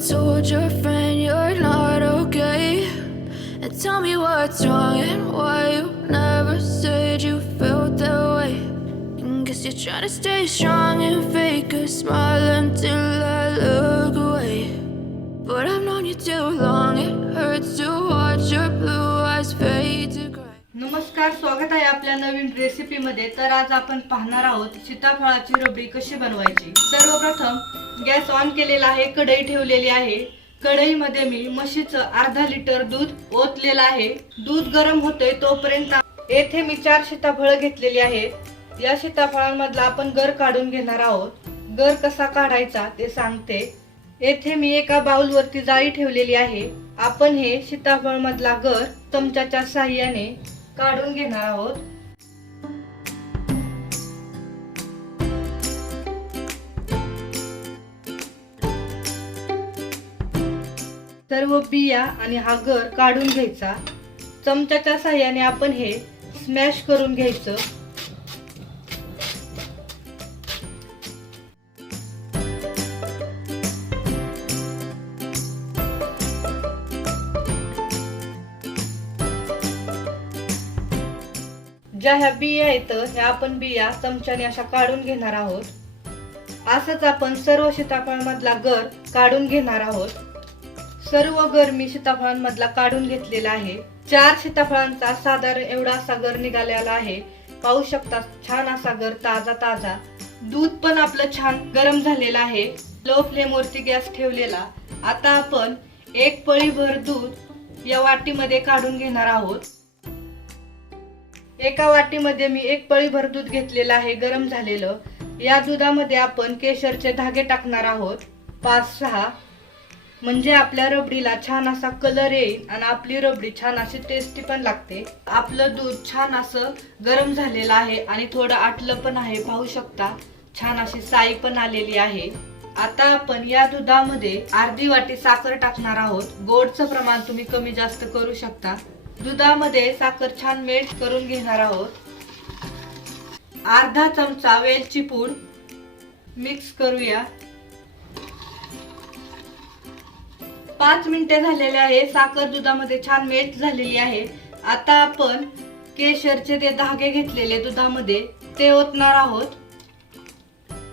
told your friend you're not okay? And tell me what's wrong and why you never said you felt that way. And guess you're trying to stay strong and fake a smile until I look away. But I've known you too long, it hurts to watch your blue eyes fade to gray. नमस्कार, स्वागत आहे आपल्या नवीन recipe मध्ये। तर आज आपण पाहणार आहोत सीताफळाची रबडी कशी बनवायची। सर्वप्रथम गॅस ऑन केलेला आहे, कढई ठेवलेली आहे। कढईमध्ये मी म्हशीचं अर्धा लिटर दूध ओतलेलं आहे। दूध गरम होतंय तोपर्यंत येथे मी 4 सीताफळ घेतलेली आहेत। या सीताफळांमधला आपण गर काढून घेणार आहोत। गर कसा काढायचा ते सांगते। येथे मी एका बाउल वरती जाळी ठेवलेली आहे। आपण हे सीताफळ मधला गर चमच्याच्या साहाय्याने काढून घेणार आहोत। सर्व बिया आणि हा गर काढून घ्यायचा। चमच्याच्या साहाय्याने आपण हे स्मॅश करून घ्यायचं। ज्या ह्या बिया आहेत ह्या आपण बिया चमच्याने अशा काढून घेणार आहोत। असंच आपण सर्व सीताफळांमधला गर काढून घेणार आहोत। सर्व गर मी सीताफळांमधला काढून घेतलेला आहे। 4 सीताफळांचा साधारण एवढा असा गर निघालेला आहे। पाहू शकता छान असा गर ताजा ताजा। दूध पण आपलं छान गरम झालेलं आहे। लो फ्लेम वरती गॅस ठेवलेला। आता आपण 1 पळीभर दूध या वाटीमध्ये काढून घेणार आहोत। एका वाटीमध्ये मी 1 पळीभर दूध घेतलेलं आहे गरम झालेलं। या दुधामध्ये आपण केशरचे धागे टाकणार आहोत 5-6, म्हणजे आपल्या रबडीला छान असा कलर येईल आणि आपली रबडी छान अशी टेस्टी पण लागते। आपलं दूध छान असं गरम झालेलं आहे आणि थोडं आटलं पण आहे। पाहू शकता छान अशी साई पण आलेली आहे। आता आपण या दुधामध्ये अर्धी वाटी साखर टाकणार आहोत। गोडचं प्रमाण तुम्ही कमी जास्त करू शकता। दुधामध्ये साखर छान मेल्ट करून घेणार आहोत। अर्धा चमचा वेलची पूड मिक्स करूया। 5 मिनिटे झालेले आहे। साखर दुधामध्ये छान मेल्ट झालेली आहे। आता आपण केशरचे ते धागे घेतलेले दुधामध्ये ते ओतणार आहोत।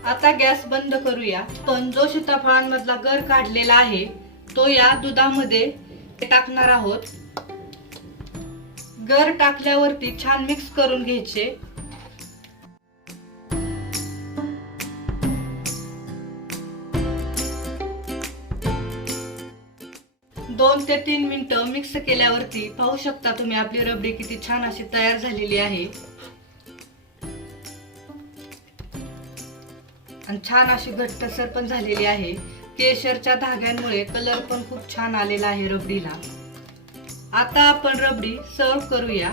आता गॅस बंद करूया। पण जो सीताफळांमधला गर काढलेला आहे तो या दुधामध्ये टाकणार आहोत। गर टाकल्यावरती छान मिक्स करून घ्यायचे। 2 ते 3 मिनिटं मिक्स केल्यावरती पाहू शकता तुम्ही आपली रबडी किती छान अशी तयार झालेली आहे आणि छान अशी घट्टसर पण झालेली आहे। केशरच्या धाग्यांमुळे कलर पण खूप छान आलेला आहे रबडीला। आता आपण रबडी सर्व करूया।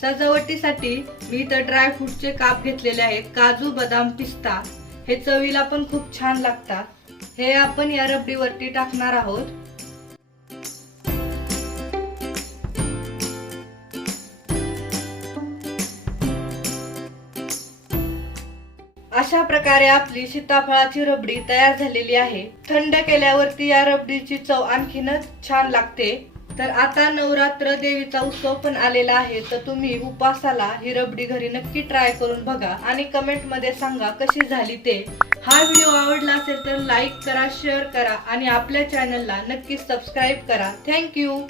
सजावटीसाठी मी इथं ड्राय फ्रूटचे काप घेतलेले आहेत। काजू, बदाम, पिस्ता हे चवीला पण खूप छान लागतात। हे आपण या रबडीवरती टाकणार आहोत। अशा प्रकारे आपली सीताफळाची रबडी तयार झालेली आहे। थंड केल्यावरती या रबडीची चव आणखीनच छान लागते। तर आता नवरात्र देवीचा उत्सव पण आलेला आहे, तर तुम्ही उपासाला ही रबडी घरी नक्की ट्राय करून बघा आणि कमेंट मध्ये सांगा कशी झाली ते। हा व्हिडिओ आवडला असेल तर लाईक करा, शेअर करा आणि आपल्या चॅनलला नक्की सबस्क्राईब करा। थँक्यू।